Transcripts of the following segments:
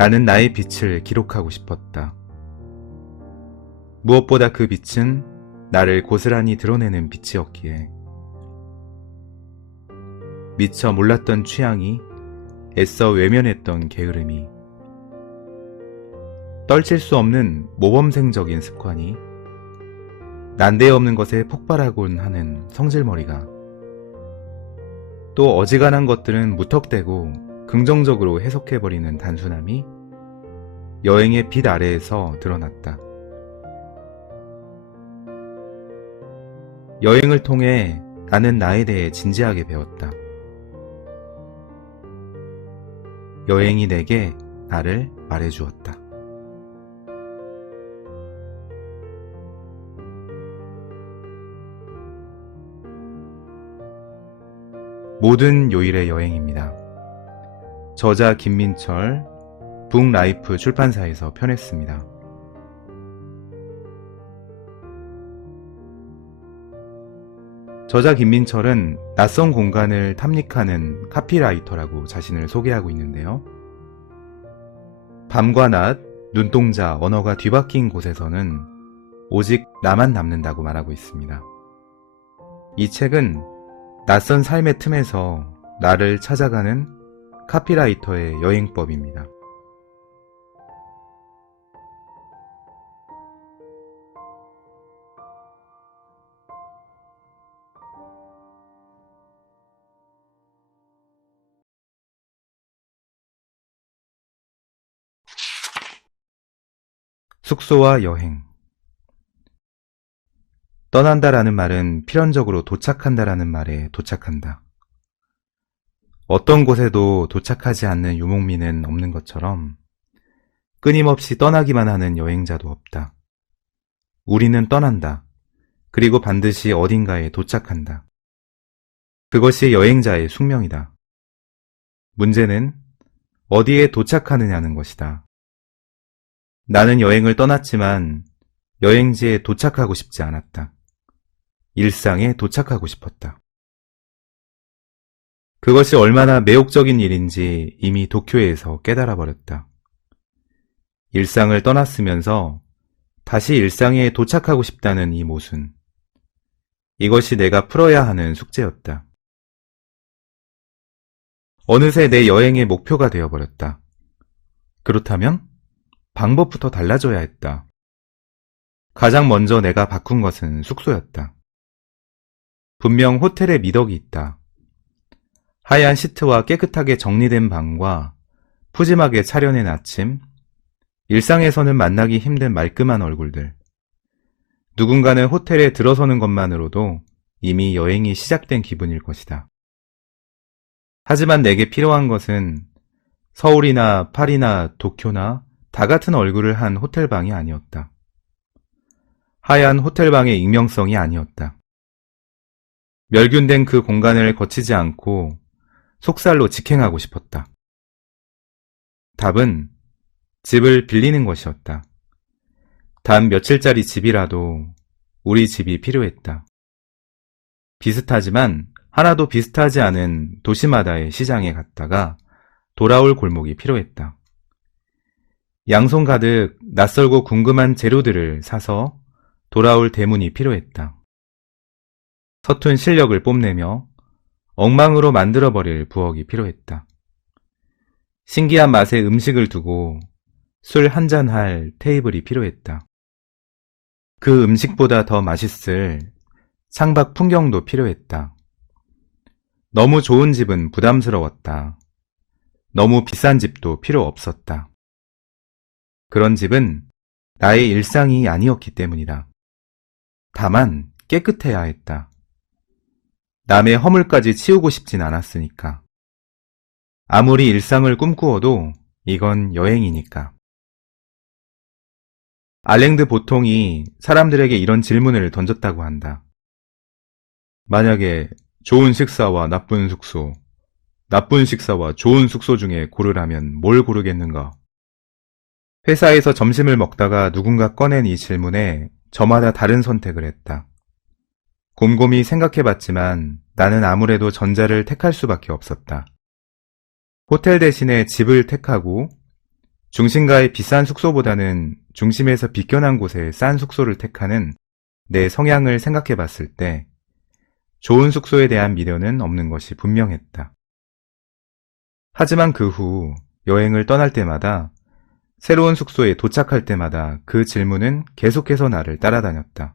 나는 나의 빛을 기록하고 싶었다. 무엇보다 그 빛은 나를 고스란히 드러내는 빛이었기에 미처 몰랐던 취향이 애써 외면했던 게으름이 떨칠 수 없는 모범생적인 습관이 난데없는 것에 폭발하곤 하는 성질머리가 또 어지간한 것들은 무턱대고 긍정적으로 해석해버리는 단순함이 여행의 빛 아래에서 드러났다. 여행을 통해 나는 나에 대해 진지하게 배웠다. 여행이 내게 나를 말해주었다. 모든 요일의 여행입니다. 저자 김민철, 북라이프 출판사에서 펴냈습니다. 저자 김민철은 낯선 공간을 탐닉하는 카피라이터라고 자신을 소개하고 있는데요. 밤과 낮, 눈동자, 언어가 뒤바뀐 곳에서는 오직 나만 남는다고 말하고 있습니다. 이 책은 낯선 삶의 틈에서 나를 찾아가는 카피라이터의 여행법입니다. 숙소와 여행. 떠난다라는 말은 필연적으로 도착한다라는 말에 도착한다. 어떤 곳에도 도착하지 않는 유목민은 없는 것처럼 끊임없이 떠나기만 하는 여행자도 없다. 우리는 떠난다. 그리고 반드시 어딘가에 도착한다. 그것이 여행자의 숙명이다. 문제는 어디에 도착하느냐는 것이다. 나는 여행을 떠났지만 여행지에 도착하고 싶지 않았다. 일상에 도착하고 싶었다. 그것이 얼마나 매혹적인 일인지 이미 도쿄에서 깨달아 버렸다. 일상을 떠났으면서 다시 일상에 도착하고 싶다는 이 모순. 이것이 내가 풀어야 하는 숙제였다. 어느새 내 여행의 목표가 되어버렸다. 그렇다면 방법부터 달라져야 했다. 가장 먼저 내가 바꾼 것은 숙소였다. 분명 호텔에 미덕이 있다. 하얀 시트와 깨끗하게 정리된 방과 푸짐하게 차려낸 아침, 일상에서는 만나기 힘든 말끔한 얼굴들. 누군가는 호텔에 들어서는 것만으로도 이미 여행이 시작된 기분일 것이다. 하지만 내게 필요한 것은 서울이나 파리나 도쿄나 다 같은 얼굴을 한 호텔방이 아니었다. 하얀 호텔방의 익명성이 아니었다. 멸균된 그 공간을 거치지 않고 속살로 직행하고 싶었다. 답은 집을 빌리는 것이었다. 단 며칠짜리 집이라도 우리 집이 필요했다. 비슷하지만 하나도 비슷하지 않은 도시마다의 시장에 갔다가 돌아올 골목이 필요했다. 양손 가득 낯설고 궁금한 재료들을 사서 돌아올 대문이 필요했다. 서툰 실력을 뽐내며 엉망으로 만들어버릴 부엌이 필요했다. 신기한 맛의 음식을 두고 술 한잔할 테이블이 필요했다. 그 음식보다 더 맛있을 창밖 풍경도 필요했다. 너무 좋은 집은 부담스러웠다. 너무 비싼 집도 필요 없었다. 그런 집은 나의 일상이 아니었기 때문이다. 다만 깨끗해야 했다. 남의 허물까지 치우고 싶진 않았으니까. 아무리 일상을 꿈꾸어도 이건 여행이니까. 알랭드 보통이 사람들에게 이런 질문을 던졌다고 한다. 만약에 좋은 식사와 나쁜 숙소, 나쁜 식사와 좋은 숙소 중에 고르라면 뭘 고르겠는가? 회사에서 점심을 먹다가 누군가 꺼낸 이 질문에 저마다 다른 선택을 했다. 곰곰이 생각해봤지만 나는 아무래도 전자를 택할 수밖에 없었다. 호텔 대신에 집을 택하고 중심가의 비싼 숙소보다는 중심에서 비껴난 곳의 싼 숙소를 택하는 내 성향을 생각해 봤을 때 좋은 숙소에 대한 미련은 없는 것이 분명했다. 하지만 그 후 여행을 떠날 때마다 새로운 숙소에 도착할 때마다 그 질문은 계속해서 나를 따라다녔다.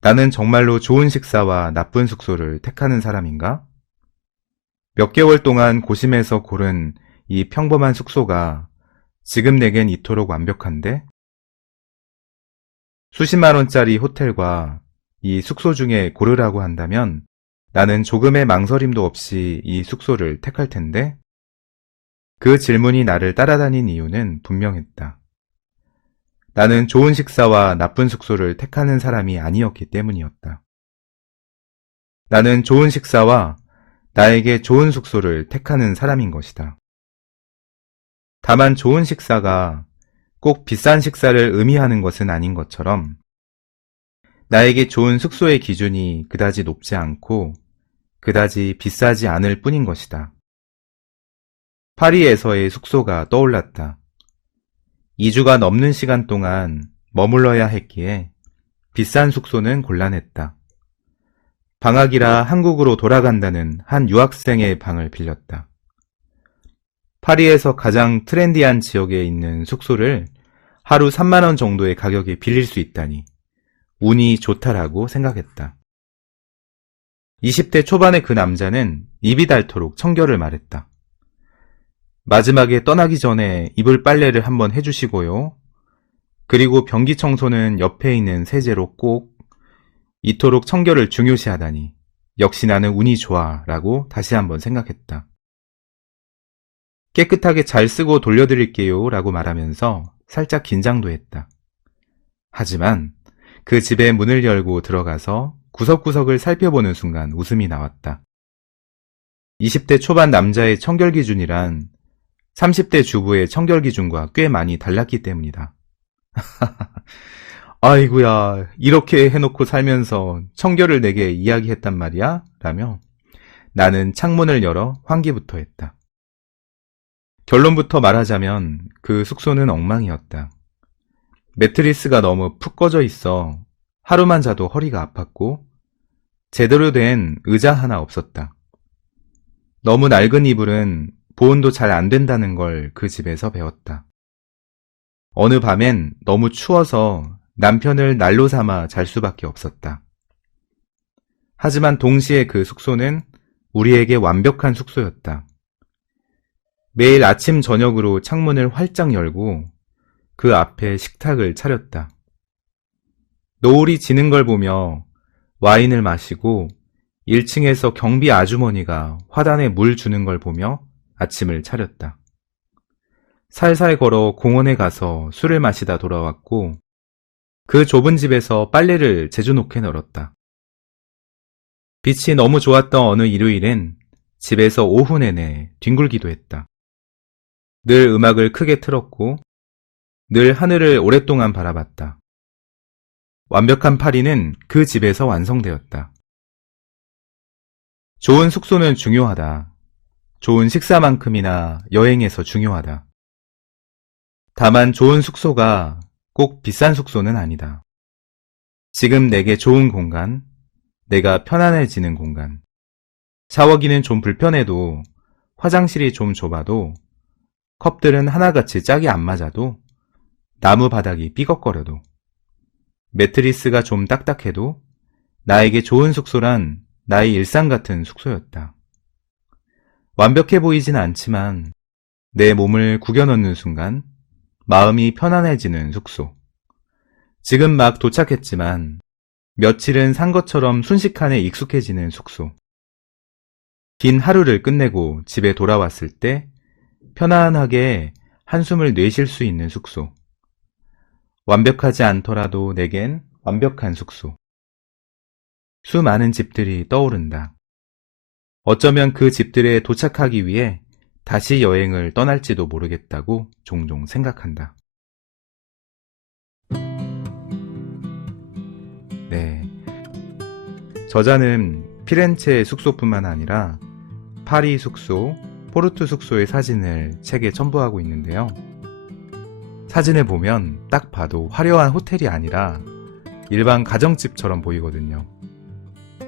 나는 정말로 좋은 식사와 나쁜 숙소를 택하는 사람인가? 몇 개월 동안 고심해서 고른 이 평범한 숙소가 지금 내겐 이토록 완벽한데? 수십만 원짜리 호텔과 이 숙소 중에 고르라고 한다면 나는 조금의 망설임도 없이 이 숙소를 택할 텐데? 그 질문이 나를 따라다닌 이유는 분명했다. 나는 좋은 식사와 나쁜 숙소를 택하는 사람이 아니었기 때문이었다. 나는 좋은 식사와 나에게 좋은 숙소를 택하는 사람인 것이다. 다만 좋은 식사가 꼭 비싼 식사를 의미하는 것은 아닌 것처럼 나에게 좋은 숙소의 기준이 그다지 높지 않고 그다지 비싸지 않을 뿐인 것이다. 파리에서의 숙소가 떠올랐다. 2주가 넘는 시간 동안 머물러야 했기에 비싼 숙소는 곤란했다. 방학이라 한국으로 돌아간다는 한 유학생의 방을 빌렸다. 파리에서 가장 트렌디한 지역에 있는 숙소를 하루 3만 원 정도의 가격에 빌릴 수 있다니 운이 좋다라고 생각했다. 20대 초반의 그 남자는 입이 닳도록 청결을 말했다. 마지막에 떠나기 전에 이불 빨래를 한번 해주시고요. 그리고 변기 청소는 옆에 있는 세제로 꼭. 이토록 청결을 중요시하다니 역시 나는 운이 좋아 라고 다시 한번 생각했다. 깨끗하게 잘 쓰고 돌려드릴게요 라고 말하면서 살짝 긴장도 했다. 하지만 그 집의 문을 열고 들어가서 구석구석을 살펴보는 순간 웃음이 나왔다. 20대 초반 남자의 청결 기준이란 30대 주부의 청결 기준과 꽤 많이 달랐기 때문이다. 아이고야, 이렇게 해놓고 살면서 청결을 내게 이야기했단 말이야? 라며 나는 창문을 열어 환기부터 했다. 결론부터 말하자면 그 숙소는 엉망이었다. 매트리스가 너무 푹 꺼져 있어 하루만 자도 허리가 아팠고 제대로 된 의자 하나 없었다. 너무 낡은 이불은 보온도 잘 안 된다는 걸 그 집에서 배웠다. 어느 밤엔 너무 추워서 남편을 난로 삼아 잘 수밖에 없었다. 하지만 동시에 그 숙소는 우리에게 완벽한 숙소였다. 매일 아침 저녁으로 창문을 활짝 열고 그 앞에 식탁을 차렸다. 노을이 지는 걸 보며 와인을 마시고 1층에서 경비 아주머니가 화단에 물 주는 걸 보며 아침을 차렸다. 살살 걸어 공원에 가서 술을 마시다 돌아왔고 그 좁은 집에서 빨래를 제주놓게 널었다. 빛이 너무 좋았던 어느 일요일엔 집에서 오후 내내 뒹굴기도 했다. 늘 음악을 크게 틀었고 늘 하늘을 오랫동안 바라봤다. 완벽한 파리는 그 집에서 완성되었다. 좋은 숙소는 중요하다. 좋은 식사만큼이나 여행에서 중요하다. 다만 좋은 숙소가 꼭 비싼 숙소는 아니다. 지금 내게 좋은 공간, 내가 편안해지는 공간. 샤워기는 좀 불편해도, 화장실이 좀 좁아도, 컵들은 하나같이 짝이 안 맞아도, 나무 바닥이 삐걱거려도, 매트리스가 좀 딱딱해도 나에게 좋은 숙소란 나의 일상 같은 숙소였다. 완벽해 보이진 않지만 내 몸을 구겨 넣는 순간 마음이 편안해지는 숙소. 지금 막 도착했지만 며칠은 산 것처럼 순식간에 익숙해지는 숙소. 긴 하루를 끝내고 집에 돌아왔을 때 편안하게 한숨을 내쉴 수 있는 숙소. 완벽하지 않더라도 내겐 완벽한 숙소. 수많은 집들이 떠오른다. 어쩌면 그 집들에 도착하기 위해 다시 여행을 떠날지도 모르겠다고 종종 생각한다. 네. 저자는 피렌체 숙소뿐만 아니라 파리 숙소, 포르투 숙소의 사진을 책에 첨부하고 있는데요. 사진을 보면 딱 봐도 화려한 호텔이 아니라 일반 가정집처럼 보이거든요.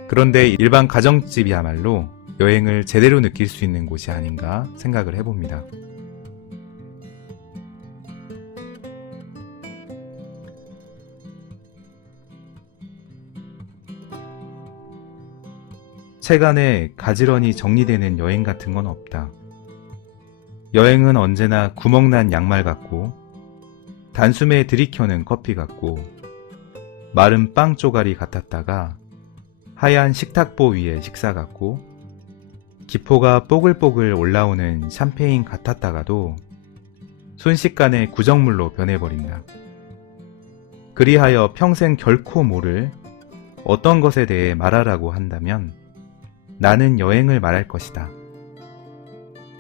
그런데 일반 가정집이야말로 여행을 제대로 느낄 수 있는 곳이 아닌가 생각을 해봅니다. 책 안에 가지런히 정리되는 여행 같은 건 없다. 여행은 언제나 구멍난 양말 같고, 단숨에 들이켜는 커피 같고, 마른 빵 쪼가리 같았다가 하얀 식탁보 위의 식사 같고, 기포가 뽀글뽀글 올라오는 샴페인 같았다가도 순식간에 구정물로 변해버린다. 그리하여 평생 결코 모를 어떤 것에 대해 말하라고 한다면 나는 여행을 말할 것이다.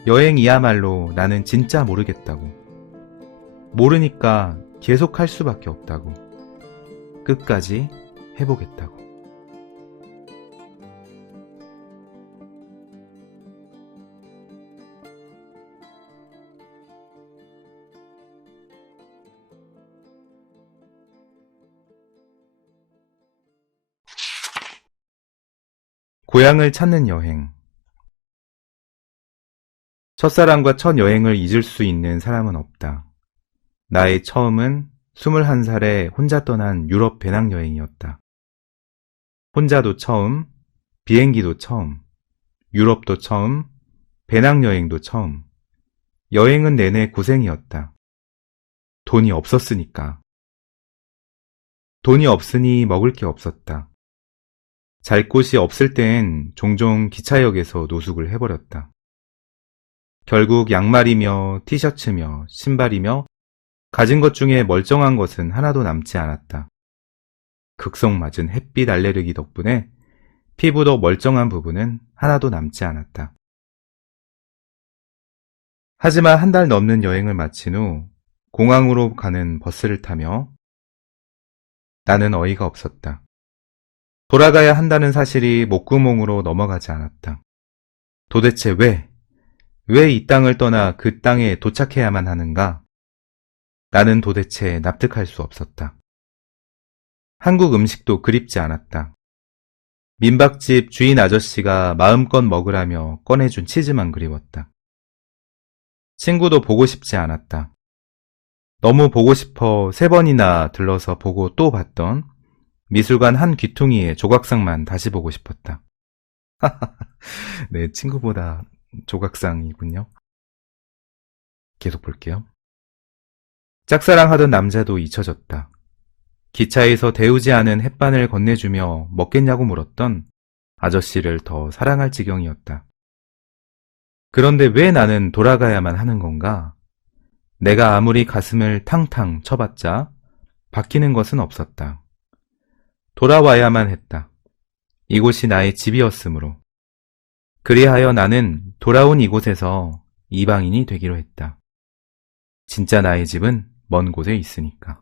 여행이야말로 나는 진짜 모르겠다고. 모르니까 계속 할 수밖에 없다고. 끝까지 해보겠다고. 고향을 찾는 여행. 첫사랑과 첫 여행을 잊을 수 있는 사람은 없다. 나의 처음은 21살에 혼자 떠난 유럽 배낭여행이었다. 혼자도 처음, 비행기도 처음, 유럽도 처음, 배낭여행도 처음. 여행은 내내 고생이었다. 돈이 없었으니까. 돈이 없으니 먹을 게 없었다. 잘 곳이 없을 땐 종종 기차역에서 노숙을 해버렸다. 결국 양말이며 티셔츠며 신발이며 가진 것 중에 멀쩡한 것은 하나도 남지 않았다. 극성맞은 햇빛 알레르기 덕분에 피부도 멀쩡한 부분은 하나도 남지 않았다. 하지만 한 달 넘는 여행을 마친 후 공항으로 가는 버스를 타며 나는 어이가 없었다. 돌아가야 한다는 사실이 목구멍으로 넘어가지 않았다. 도대체 왜 이 땅을 떠나 그 땅에 도착해야만 하는가? 나는 도대체 납득할 수 없었다. 한국 음식도 그립지 않았다. 민박집 주인 아저씨가 마음껏 먹으라며 꺼내준 치즈만 그리웠다. 친구도 보고 싶지 않았다. 너무 보고 싶어 3번이나 들러서 보고 또 봤던 미술관 한 귀퉁이의 조각상만 다시 보고 싶었다. 네, 친구보다 조각상이군요. 계속 볼게요. 짝사랑하던 남자도 잊혀졌다. 기차에서 데우지 않은 햇반을 건네주며 먹겠냐고 물었던 아저씨를 더 사랑할 지경이었다. 그런데 왜 나는 돌아가야만 하는 건가? 내가 아무리 가슴을 탕탕 쳐봤자 바뀌는 것은 없었다. 돌아와야만 했다. 이곳이 나의 집이었으므로. 그리하여 나는 돌아온 이곳에서 이방인이 되기로 했다. 진짜 나의 집은 먼 곳에 있으니까.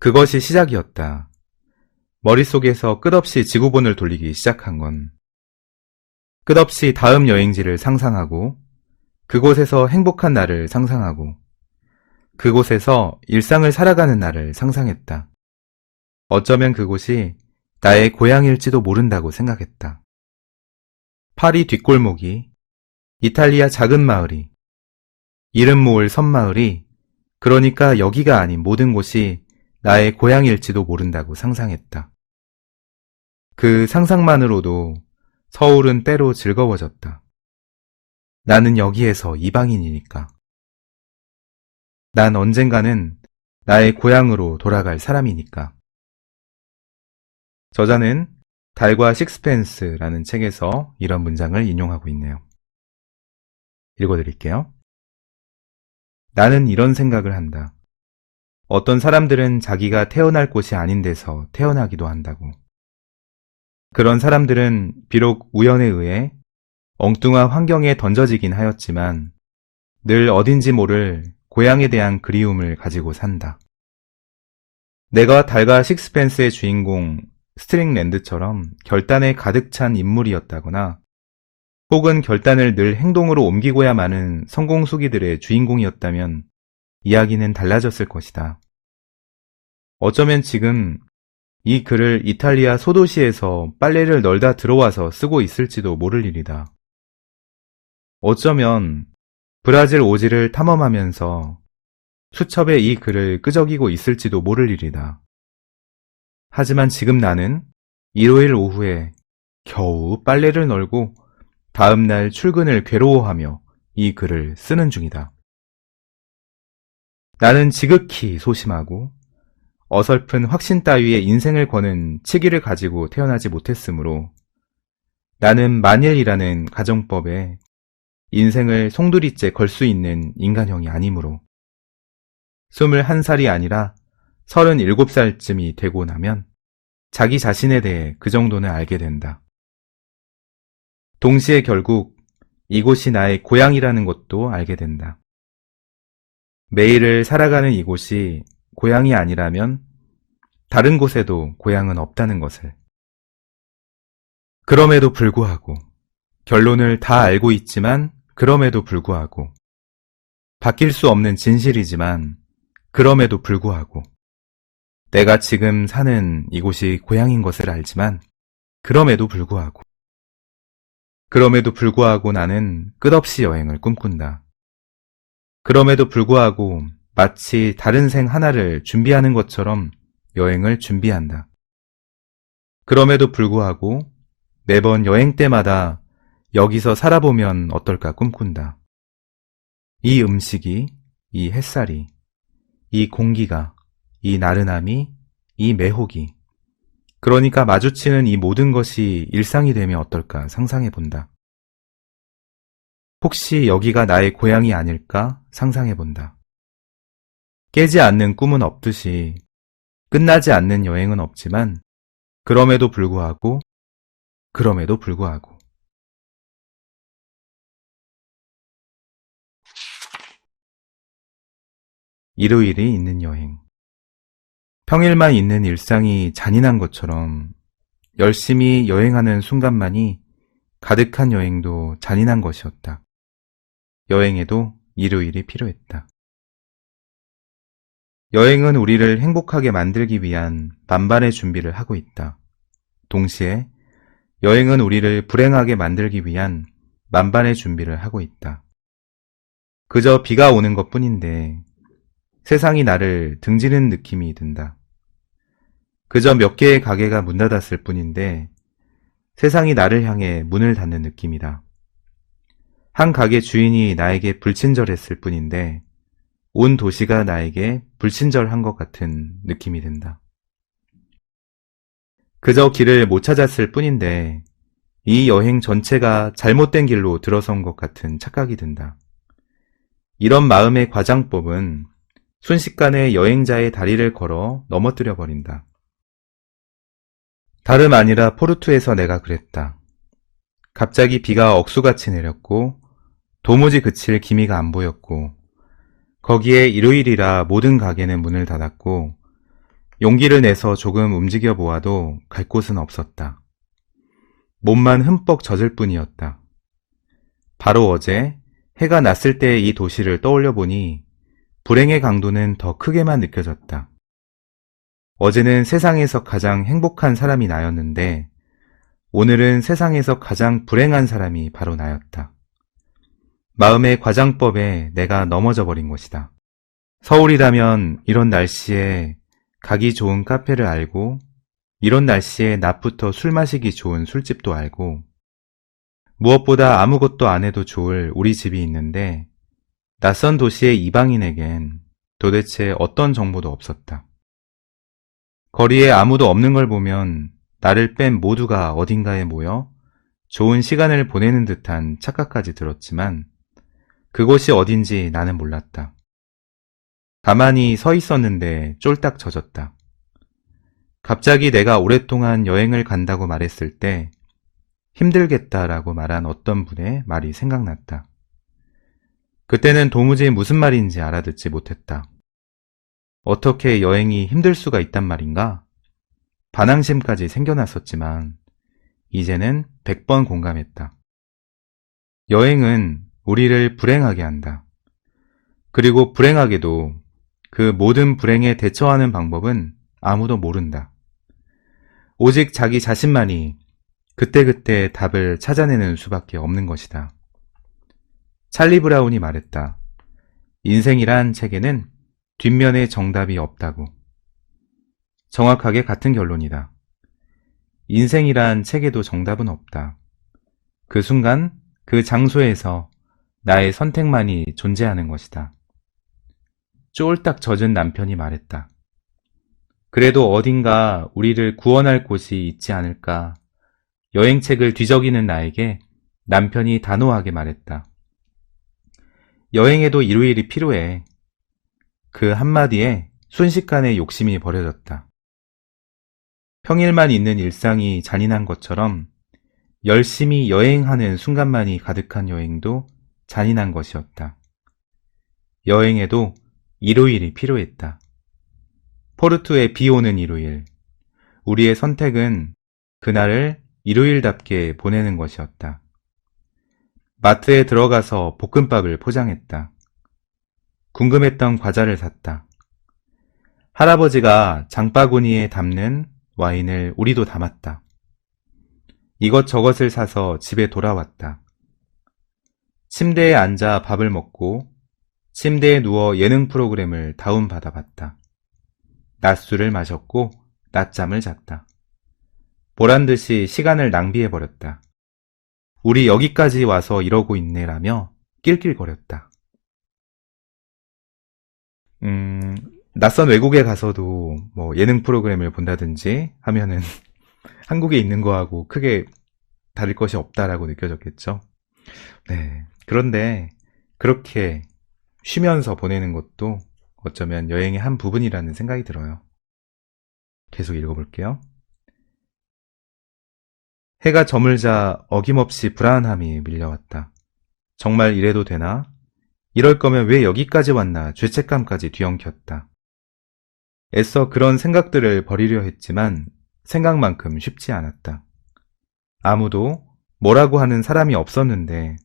그것이 시작이었다. 머릿속에서 끝없이 지구본을 돌리기 시작한 건 끝없이 다음 여행지를 상상하고 그곳에서 행복한 날을 상상하고 그곳에서 일상을 살아가는 날을 상상했다. 어쩌면 그곳이 나의 고향일지도 모른다고 생각했다. 파리 뒷골목이, 이탈리아 작은 마을이, 이름 모을 섬마을이, 그러니까 여기가 아닌 모든 곳이 나의 고향일지도 모른다고 상상했다. 그 상상만으로도 서울은 때로 즐거워졌다. 나는 여기에서 이방인이니까. 난 언젠가는 나의 고향으로 돌아갈 사람이니까. 저자는 달과 식스펜스라는 책에서 이런 문장을 인용하고 있네요. 읽어드릴게요. 나는 이런 생각을 한다. 어떤 사람들은 자기가 태어날 곳이 아닌 데서 태어나기도 한다고. 그런 사람들은 비록 우연에 의해 엉뚱한 환경에 던져지긴 하였지만 늘 어딘지 모를 고향에 대한 그리움을 가지고 산다. 내가 달과 식스펜스의 주인공 스트링랜드처럼 결단에 가득 찬 인물이었다거나 혹은 결단을 늘 행동으로 옮기고야 마는 성공수기들의 주인공이었다면 이야기는 달라졌을 것이다. 어쩌면 지금 이 글을 이탈리아 소도시에서 빨래를 널다 들어와서 쓰고 있을지도 모를 일이다. 어쩌면 브라질 오지를 탐험하면서 수첩에 이 글을 끄적이고 있을지도 모를 일이다. 하지만 지금 나는 일요일 오후에 겨우 빨래를 널고 다음날 출근을 괴로워하며 이 글을 쓰는 중이다. 나는 지극히 소심하고 어설픈 확신 따위의 인생을 거는 치기를 가지고 태어나지 못했으므로 나는 만일이라는 가정법에 인생을 송두리째 걸 수 있는 인간형이 아니므로 21살이 아니라 37살쯤이 되고 나면 자기 자신에 대해 그 정도는 알게 된다. 동시에 결국 이곳이 나의 고향이라는 것도 알게 된다. 매일을 살아가는 이곳이 고향이 아니라면 다른 곳에도 고향은 없다는 것을. 그럼에도 불구하고 결론을 다 알고 있지만 그럼에도 불구하고 바뀔 수 없는 진실이지만 그럼에도 불구하고 내가 지금 사는 이곳이 고향인 것을 알지만 그럼에도 불구하고 나는 끝없이 여행을 꿈꾼다. 그럼에도 불구하고 마치 다른 생 하나를 준비하는 것처럼 여행을 준비한다. 그럼에도 불구하고 매번 여행 때마다 여기서 살아보면 어떨까 꿈꾼다. 이 음식이, 이 햇살이, 이 공기가, 이 나른함이, 이 매혹이, 그러니까 마주치는 이 모든 것이 일상이 되면 어떨까 상상해본다. 혹시 여기가 나의 고향이 아닐까 상상해본다. 깨지 않는 꿈은 없듯이 끝나지 않는 여행은 없지만 그럼에도 불구하고 일요일이 있는 여행. 평일만 있는 일상이 잔인한 것처럼 열심히 여행하는 순간만이 가득한 여행도 잔인한 것이었다. 여행에도 일요일이 필요했다. 여행은 우리를 행복하게 만들기 위한 만반의 준비를 하고 있다. 동시에 여행은 우리를 불행하게 만들기 위한 만반의 준비를 하고 있다. 그저 비가 오는 것뿐인데 세상이 나를 등지는 느낌이 든다. 그저 몇 개의 가게가 문 닫았을 뿐인데 세상이 나를 향해 문을 닫는 느낌이다. 한 가게 주인이 나에게 불친절했을 뿐인데 온 도시가 나에게 불친절한 것 같은 느낌이 든다. 그저 길을 못 찾았을 뿐인데 이 여행 전체가 잘못된 길로 들어선 것 같은 착각이 든다. 이런 마음의 과장법은 순식간에 여행자의 다리를 걸어 넘어뜨려 버린다. 다름 아니라 포르투에서 내가 그랬다. 갑자기 비가 억수같이 내렸고 도무지 그칠 기미가 안 보였고 거기에 일요일이라 모든 가게는 문을 닫았고 용기를 내서 조금 움직여 보아도 갈 곳은 없었다. 몸만 흠뻑 젖을 뿐이었다. 바로 어제 해가 났을 때의 이 도시를 떠올려 보니 불행의 강도는 더 크게만 느껴졌다. 어제는 세상에서 가장 행복한 사람이 나였는데 오늘은 세상에서 가장 불행한 사람이 바로 나였다. 마음의 과장법에 내가 넘어져 버린 것이다. 서울이라면 이런 날씨에 가기 좋은 카페를 알고 이런 날씨에 낮부터 술 마시기 좋은 술집도 알고 무엇보다 아무것도 안 해도 좋을 우리 집이 있는데 낯선 도시의 이방인에겐 도대체 어떤 정보도 없었다. 거리에 아무도 없는 걸 보면 나를 뺀 모두가 어딘가에 모여 좋은 시간을 보내는 듯한 착각까지 들었지만 그곳이 어딘지 나는 몰랐다. 가만히 서 있었는데 쫄딱 젖었다. 갑자기 내가 오랫동안 여행을 간다고 말했을 때 힘들겠다라고 말한 어떤 분의 말이 생각났다. 그때는 도무지 무슨 말인지 알아듣지 못했다. 어떻게 여행이 힘들 수가 있단 말인가? 반항심까지 생겨났었지만 이제는 100번 공감했다. 여행은 우리를 불행하게 한다. 그리고 불행하게도 그 모든 불행에 대처하는 방법은 아무도 모른다. 오직 자기 자신만이 그때그때 답을 찾아내는 수밖에 없는 것이다. 찰리 브라운이 말했다. 인생이란 책에는 뒷면에 정답이 없다고. 정확하게 같은 결론이다. 인생이란 책에도 정답은 없다. 그 순간, 그 장소에서 나의 선택만이 존재하는 것이다. 쫄딱 젖은 남편이 말했다. 그래도 어딘가 우리를 구원할 곳이 있지 않을까. 여행책을 뒤적이는 나에게 남편이 단호하게 말했다. 여행에도 일요일이 필요해. 그 한마디에 순식간에 욕심이 버려졌다. 평일만 있는 일상이 잔인한 것처럼 열심히 여행하는 순간만이 가득한 여행도 잔인한 것이었다. 여행에도 일요일이 필요했다. 포르투에 비 오는 일요일. 우리의 선택은 그날을 일요일답게 보내는 것이었다. 마트에 들어가서 볶음밥을 포장했다. 궁금했던 과자를 샀다. 할아버지가 장바구니에 담는 와인을 우리도 담았다. 이것저것을 사서 집에 돌아왔다. 침대에 앉아 밥을 먹고 침대에 누워 예능 프로그램을 다운받아 봤다. 낮술을 마셨고 낮잠을 잤다. 보란듯이 시간을 낭비해버렸다. 우리 여기까지 와서 이러고 있네라며 낄낄거렸다. 낯선 외국에 가서도 뭐 예능 프로그램을 본다든지 하면은 한국에 있는 거하고 크게 다를 것이 없다라고 느껴졌겠죠. 네. 그런데 그렇게 쉬면서 보내는 것도 어쩌면 여행의 한 부분이라는 생각이 들어요. 계속 읽어볼게요. 해가 저물자 어김없이 불안함이 밀려왔다. 정말 이래도 되나? 이럴 거면 왜 여기까지 왔나 죄책감까지 뒤엉켰다. 애써 그런 생각들을 버리려 했지만 생각만큼 쉽지 않았다. 아무도 뭐라고 하는 사람이 없었는데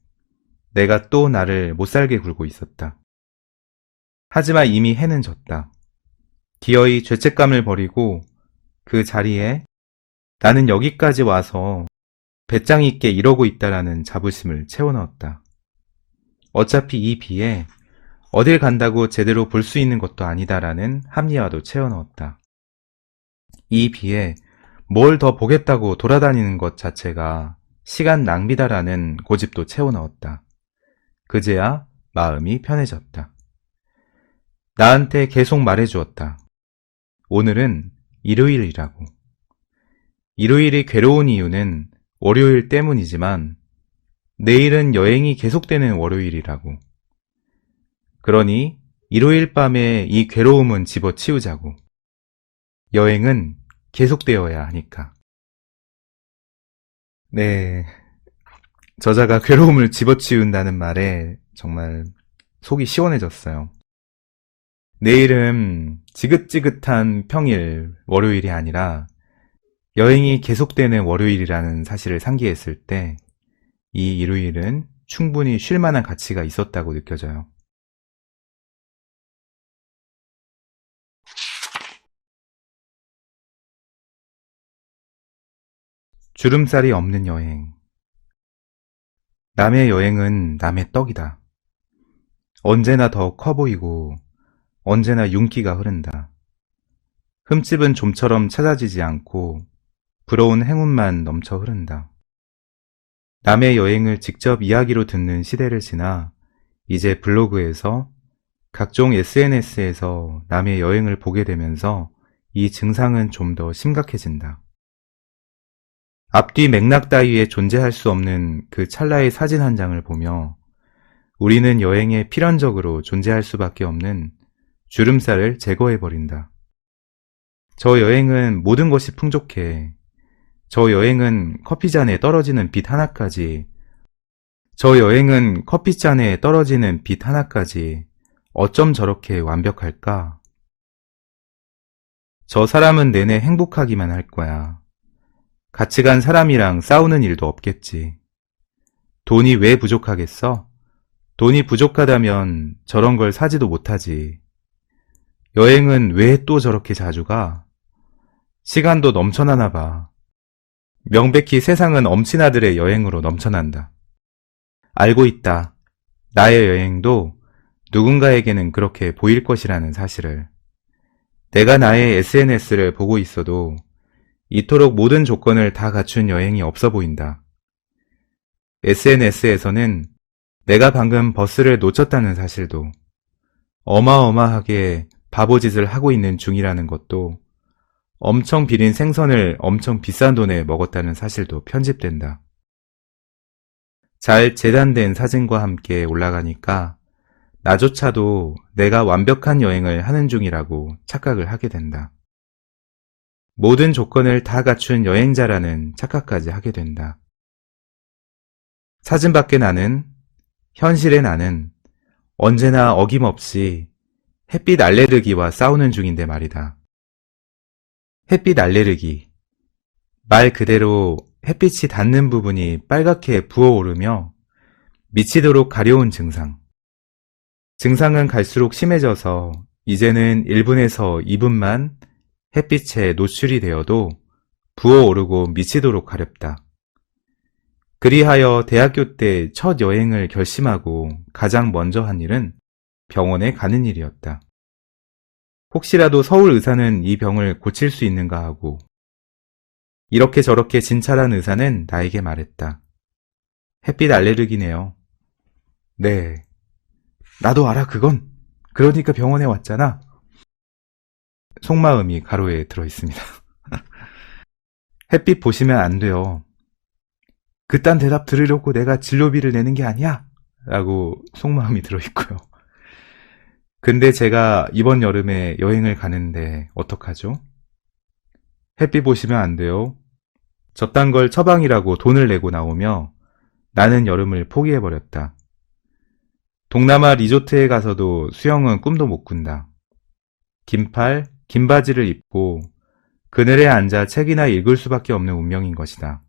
내가 또 나를 못살게 굴고 있었다. 하지만 이미 해는 졌다. 기어이 죄책감을 버리고 그 자리에 나는 여기까지 와서 배짱 있게 이러고 있다라는 자부심을 채워넣었다. 어차피 이 비에 어딜 간다고 제대로 볼 수 있는 것도 아니다라는 합리화도 채워넣었다. 이 비에 뭘 더 보겠다고 돌아다니는 것 자체가 시간 낭비다라는 고집도 채워넣었다. 그제야 마음이 편해졌다. 나한테 계속 말해주었다. 오늘은 일요일이라고. 일요일이 괴로운 이유는 월요일 때문이지만 내일은 여행이 계속되는 월요일이라고. 그러니 일요일 밤에 이 괴로움은 집어치우자고. 여행은 계속되어야 하니까. 네. 저자가 괴로움을 집어치운다는 말에 정말 속이 시원해졌어요. 내일은 지긋지긋한 평일, 월요일이 아니라 여행이 계속되는 월요일이라는 사실을 상기했을 때 이 일요일은 충분히 쉴 만한 가치가 있었다고 느껴져요. 주름살이 없는 여행. 남의 여행은 남의 떡이다. 언제나 더 커 보이고 언제나 윤기가 흐른다. 흠집은 좀처럼 찾아지지 않고 부러운 행운만 넘쳐 흐른다. 남의 여행을 직접 이야기로 듣는 시대를 지나 이제 블로그에서 각종 SNS에서 남의 여행을 보게 되면서 이 증상은 좀 더 심각해진다. 앞뒤 맥락 따위에 존재할 수 없는 그 찰나의 사진 한 장을 보며 우리는 여행에 필연적으로 존재할 수밖에 없는 주름살을 제거해버린다. 저 여행은 모든 것이 풍족해. 저 여행은 커피잔에 떨어지는 빛 하나까지 어쩜 저렇게 완벽할까? 저 사람은 내내 행복하기만 할 거야. 같이 간 사람이랑 싸우는 일도 없겠지. 돈이 왜 부족하겠어? 돈이 부족하다면 저런 걸 사지도 못하지. 여행은 왜 또 저렇게 자주 가? 시간도 넘쳐나나 봐. 명백히 세상은 엄친아들의 여행으로 넘쳐난다. 알고 있다. 나의 여행도 누군가에게는 그렇게 보일 것이라는 사실을. 내가 나의 SNS를 보고 있어도 이토록 모든 조건을 다 갖춘 여행이 없어 보인다. SNS에서는 내가 방금 버스를 놓쳤다는 사실도, 어마어마하게 바보짓을 하고 있는 중이라는 것도, 엄청 비린 생선을 엄청 비싼 돈에 먹었다는 사실도 편집된다. 잘 재단된 사진과 함께 올라가니까 나조차도 내가 완벽한 여행을 하는 중이라고 착각을 하게 된다. 모든 조건을 다 갖춘 여행자라는 착각까지 하게 된다. 사진 밖의 나는, 현실의 나는 언제나 어김없이 햇빛 알레르기와 싸우는 중인데 말이다. 햇빛 알레르기. 말 그대로 햇빛이 닿는 부분이 빨갛게 부어오르며 미치도록 가려운 증상. 증상은 갈수록 심해져서 이제는 1분에서 2분만 햇빛에 노출이 되어도 부어오르고 미치도록 가렵다. 그리하여 대학교 때 첫 여행을 결심하고 가장 먼저 한 일은 병원에 가는 일이었다. 혹시라도 서울 의사는 이 병을 고칠 수 있는가 하고, 이렇게 저렇게 진찰한 의사는 나에게 말했다. 햇빛 알레르기네요. 네. 나도 알아, 그건. 그러니까 병원에 왔잖아. 속마음이 가로에 들어 있습니다. 햇빛 보시면 안 돼요. 그딴 대답 들으려고 내가 진료비를 내는 게 아니야. 라고 속마음이 들어 있고요. 근데 제가 이번 여름에 여행을 가는데 어떡하죠? 햇빛 보시면 안 돼요. 저딴 걸 처방이라고 돈을 내고 나오며 나는 여름을 포기해버렸다. 동남아 리조트에 가서도 수영은 꿈도 못 꾼다. 긴팔, 긴 바지를 입고 그늘에 앉아 책이나 읽을 수밖에 없는 운명인 것이다.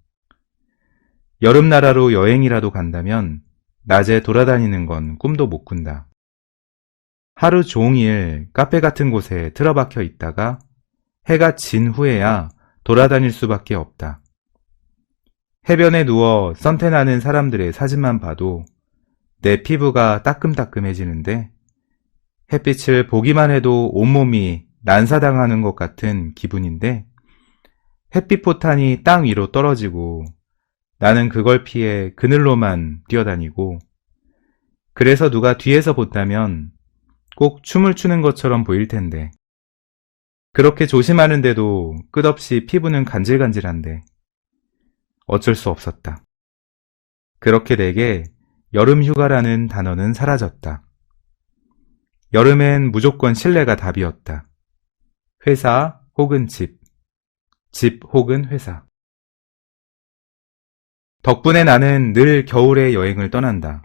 여름나라로 여행이라도 간다면 낮에 돌아다니는 건 꿈도 못 꾼다. 하루 종일 카페 같은 곳에 틀어박혀 있다가 해가 진 후에야 돌아다닐 수밖에 없다. 해변에 누워 선탠하는 사람들의 사진만 봐도 내 피부가 따끔따끔해지는데 햇빛을 보기만 해도 온몸이 난사당하는 것 같은 기분인데 햇빛 포탄이 땅 위로 떨어지고 나는 그걸 피해 그늘로만 뛰어다니고 그래서 누가 뒤에서 본다면 꼭 춤을 추는 것처럼 보일 텐데 그렇게 조심하는데도 끝없이 피부는 간질간질한데 어쩔 수 없었다. 그렇게 내게 여름휴가라는 단어는 사라졌다. 여름엔 무조건 실내가 답이었다. 회사 혹은 집, 집 혹은 회사. 덕분에 나는 늘 겨울에 여행을 떠난다.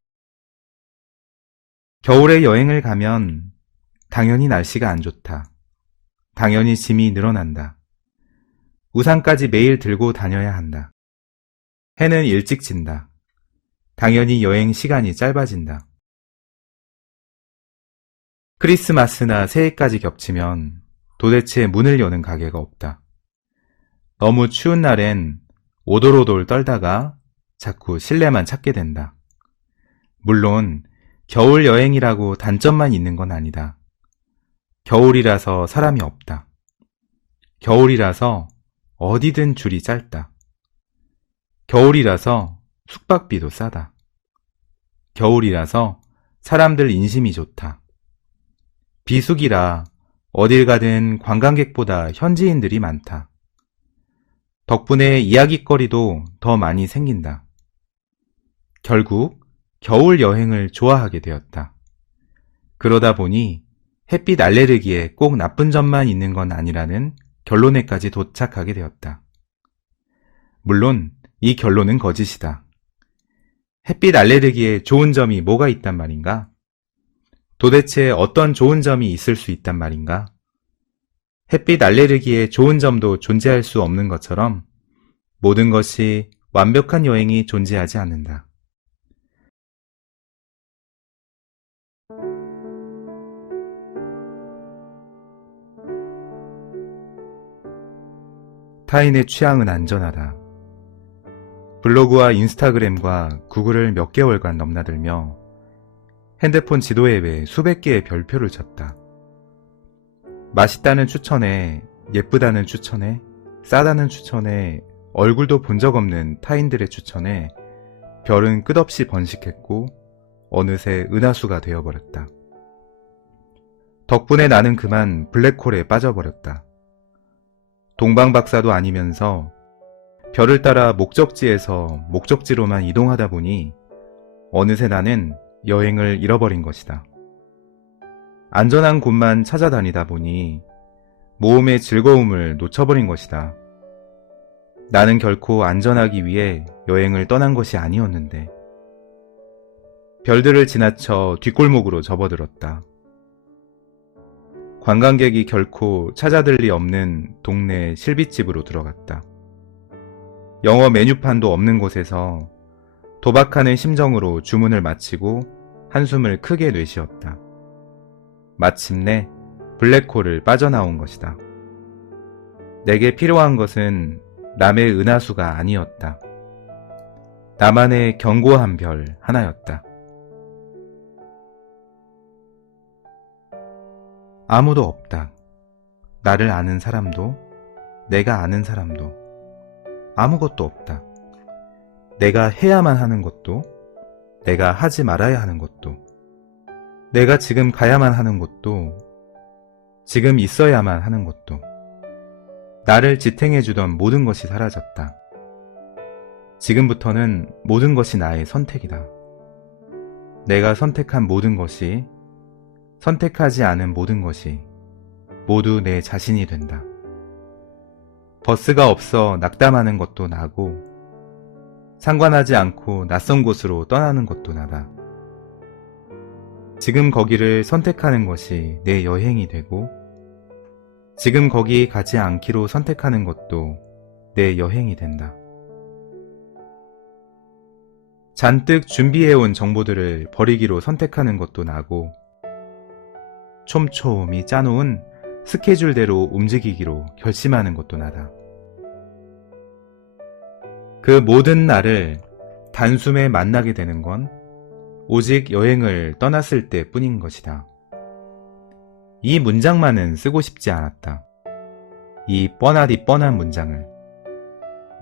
겨울에 여행을 가면 당연히 날씨가 안 좋다. 당연히 짐이 늘어난다. 우산까지 매일 들고 다녀야 한다. 해는 일찍 진다. 당연히 여행 시간이 짧아진다. 크리스마스나 새해까지 겹치면 도대체 문을 여는 가게가 없다. 너무 추운 날엔 오돌오돌 떨다가 자꾸 실내만 찾게 된다. 물론 겨울 여행이라고 단점만 있는 건 아니다. 겨울이라서 사람이 없다. 겨울이라서 어디든 줄이 짧다. 겨울이라서 숙박비도 싸다. 겨울이라서 사람들 인심이 좋다. 비수기라 어딜 가든 관광객보다 현지인들이 많다. 덕분에 이야깃거리도 더 많이 생긴다. 결국 겨울 여행을 좋아하게 되었다. 그러다 보니 햇빛 알레르기에 꼭 나쁜 점만 있는 건 아니라는 결론에까지 도착하게 되었다. 물론 이 결론은 거짓이다. 햇빛 알레르기에 좋은 점이 뭐가 있단 말인가? 도대체 어떤 좋은 점이 있을 수 있단 말인가? 햇빛 알레르기에 좋은 점도 존재할 수 없는 것처럼 모든 것이 완벽한 여행이 존재하지 않는다. 타인의 취향은 안전하다. 블로그와 인스타그램과 구글을 몇 개월간 넘나들며 핸드폰 지도 앱에 수백 개의 별표를 쳤다. 맛있다는 추천에, 예쁘다는 추천에, 싸다는 추천에, 얼굴도 본 적 없는 타인들의 추천에 별은 끝없이 번식했고 어느새 은하수가 되어버렸다. 덕분에 나는 그만 블랙홀에 빠져버렸다. 동방박사도 아니면서 별을 따라 목적지에서 목적지로만 이동하다 보니 어느새 나는 여행을 잃어버린 것이다. 안전한 곳만 찾아다니다 보니 모험의 즐거움을 놓쳐버린 것이다. 나는 결코 안전하기 위해 여행을 떠난 것이 아니었는데 별들을 지나쳐 뒷골목으로 접어들었다. 관광객이 결코 찾아들 리 없는 동네 실빗집으로 들어갔다. 영어 메뉴판도 없는 곳에서 도박하는 심정으로 주문을 마치고 한숨을 크게 내쉬었다. 마침내 블랙홀을 빠져나온 것이다. 내게 필요한 것은 남의 은하수가 아니었다. 나만의 견고한 별 하나였다. 아무도 없다. 나를 아는 사람도, 내가 아는 사람도 아무것도 없다. 내가 해야만 하는 것도, 내가 하지 말아야 하는 것도, 내가 지금 가야만 하는 것도, 지금 있어야만 하는 것도, 나를 지탱해주던 모든 것이 사라졌다. 지금부터는 모든 것이 나의 선택이다. 내가 선택한 모든 것이, 선택하지 않은 모든 것이 모두 내 자신이 된다. 버스가 없어 낙담하는 것도 나고, 상관하지 않고 낯선 곳으로 떠나는 것도 나다. 지금 거기를 선택하는 것이 내 여행이 되고, 지금 거기 가지 않기로 선택하는 것도 내 여행이 된다. 잔뜩 준비해온 정보들을 버리기로 선택하는 것도 나고, 촘촘히 짜놓은 스케줄대로 움직이기로 결심하는 것도 나다. 그 모든 날을 단숨에 만나게 되는 건 오직 여행을 떠났을 때 뿐인 것이다. 이 문장만은 쓰고 싶지 않았다. 이 뻔하디 뻔한 문장을.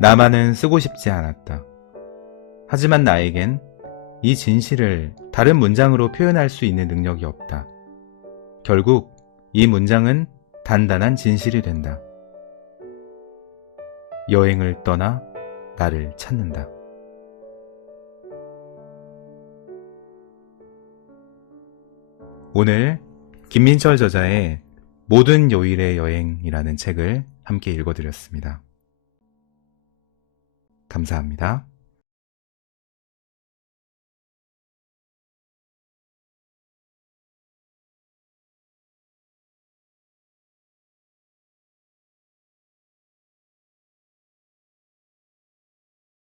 나만은 쓰고 싶지 않았다. 하지만 나에겐 이 진실을 다른 문장으로 표현할 수 있는 능력이 없다. 결국 이 문장은 단단한 진실이 된다. 여행을 떠나 나를 찾는다. 오늘 김민철 저자의 모든 요일의 여행이라는 책을 함께 읽어드렸습니다. 감사합니다.